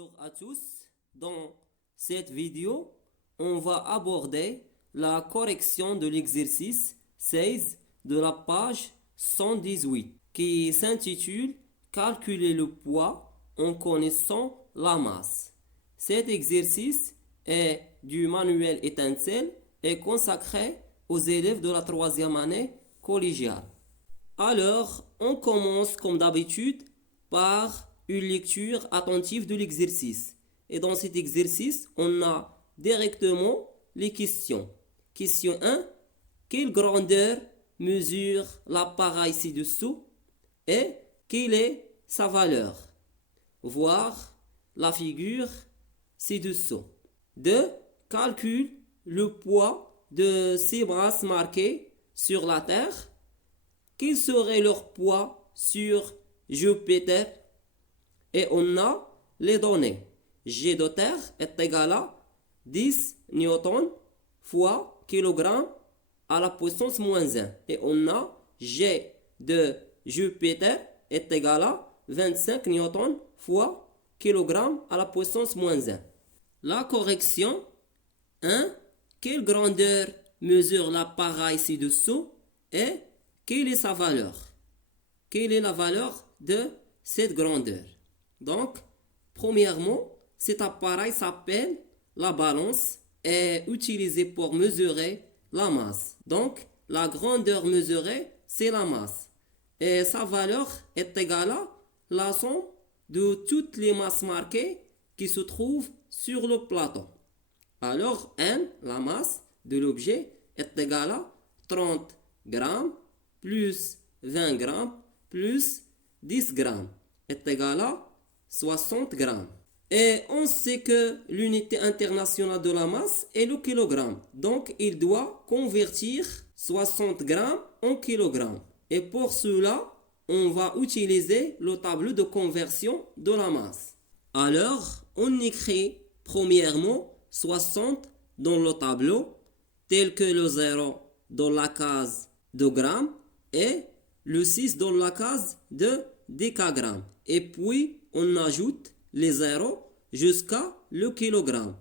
Bonjour à tous. Dans cette vidéo, on va aborder la correction de l'exercice 16 de la page 118 qui s'intitule Calculer le poids en connaissant la masse. Cet exercice est du manuel Étincelle et consacré aux élèves de la troisième année collégiale. Alors, on commence comme d'habitude par une lecture attentive de l'exercice. Et dans cet exercice, on a directement les questions. Question 1. Quelle grandeur mesure l'appareil ci-dessous et quelle est sa valeur? Voir la figure ci-dessous. 2. Calcule le poids de ces brasses marquées sur la Terre. Quel serait leur poids sur Jupiter? Et on a les données. G de terre est égal à 10 newtons fois kilogramme à la puissance moins 1. Et on a G de Jupiter est égal à 25 newtons fois kilogramme à la puissance moins 1. La correction 1. Quelle grandeur mesure l'appareil ci-dessous et quelle est sa valeur? Quelle est la valeur de cette grandeur? Donc, premièrement, cet appareil s'appelle la balance et est utilisé pour mesurer la masse. Donc, la grandeur mesurée, c'est la masse. Et sa valeur est égale à la somme de toutes les masses marquées qui se trouvent sur le plateau. Alors, N, la masse de l'objet, est égale à 30 grammes plus 20 grammes plus 10 grammes est égal à 60 grammes. Et on sait que l'unité internationale de la masse est le kilogramme. Donc, il doit convertir 60 grammes en kilogrammes. Et pour cela, on va utiliser le tableau de conversion de la masse. Alors, on écrit premièrement 60 dans le tableau, tel que le 0 dans la case de grammes et le 6 dans la case de décagrammes. Et puis, on ajoute les zéros jusqu'à le kilogramme.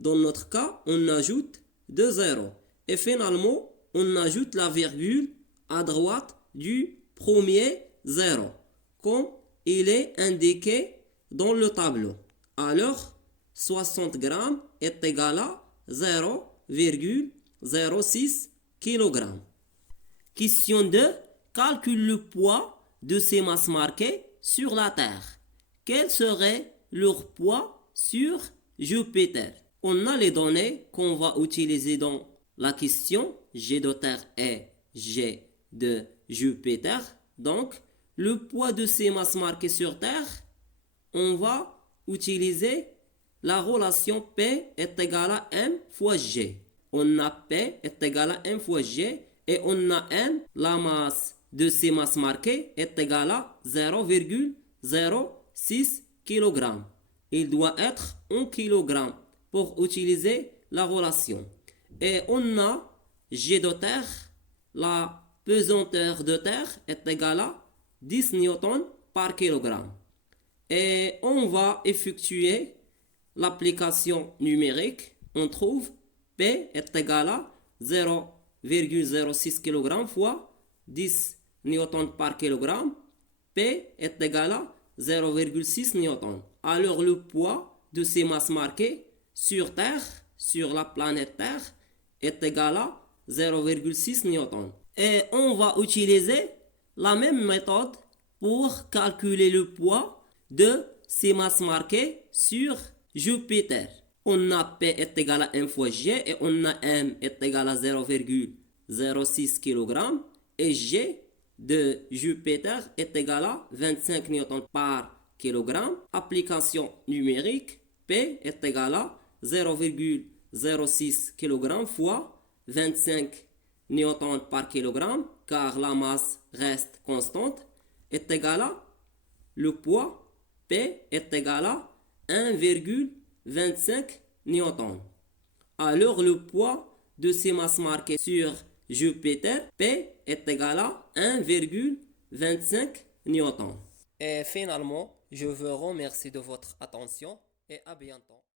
Dans notre cas, on ajoute 2 zéros. Et finalement, on ajoute la virgule à droite du premier zéro, comme il est indiqué dans le tableau. Alors, 60 grammes est égal à 0,06 kg. Question 2. Calcule le poids de ces masses marquées sur la Terre. Quel serait leur poids sur Jupiter? On a les données qu'on va utiliser dans la question G de Terre et G de Jupiter. Donc, le poids de ces masses marquées sur Terre, on va utiliser la relation P est égal à M fois G. On a P est égal à M fois G et on a N, la masse de ces masses marquées est égal à 0,06 kg. Il doit être 1 kg pour utiliser la relation. Et on a G de terre, la pesanteur de terre est égale à 10 newtons par kilogramme. Et on va effectuer l'application numérique. On trouve P est égal à 0,06 kg fois 10 newtons par kilogramme. P est égal à 0,6 newtons. Alors le poids de ces masses marquées sur Terre, sur la planète Terre, est égal à 0,6 newtons. Et on va utiliser la même méthode pour calculer le poids de ces masses marquées sur Jupiter. On a P est égal à M fois G et on a M est égal à 0,06 kg et G de Jupiter est égal à 25 newtons par kilogramme. Application numérique, P est égal à 0,06 kg fois 25 newtons par kilogramme, car la masse reste constante, est égal à le poids P est égal à 1,25 newtons. Alors le poids de ces masses marquées sur Jupiter, P est égal à 1,25 newtons. Et finalement, je vous remercie de votre attention. et à bientôt.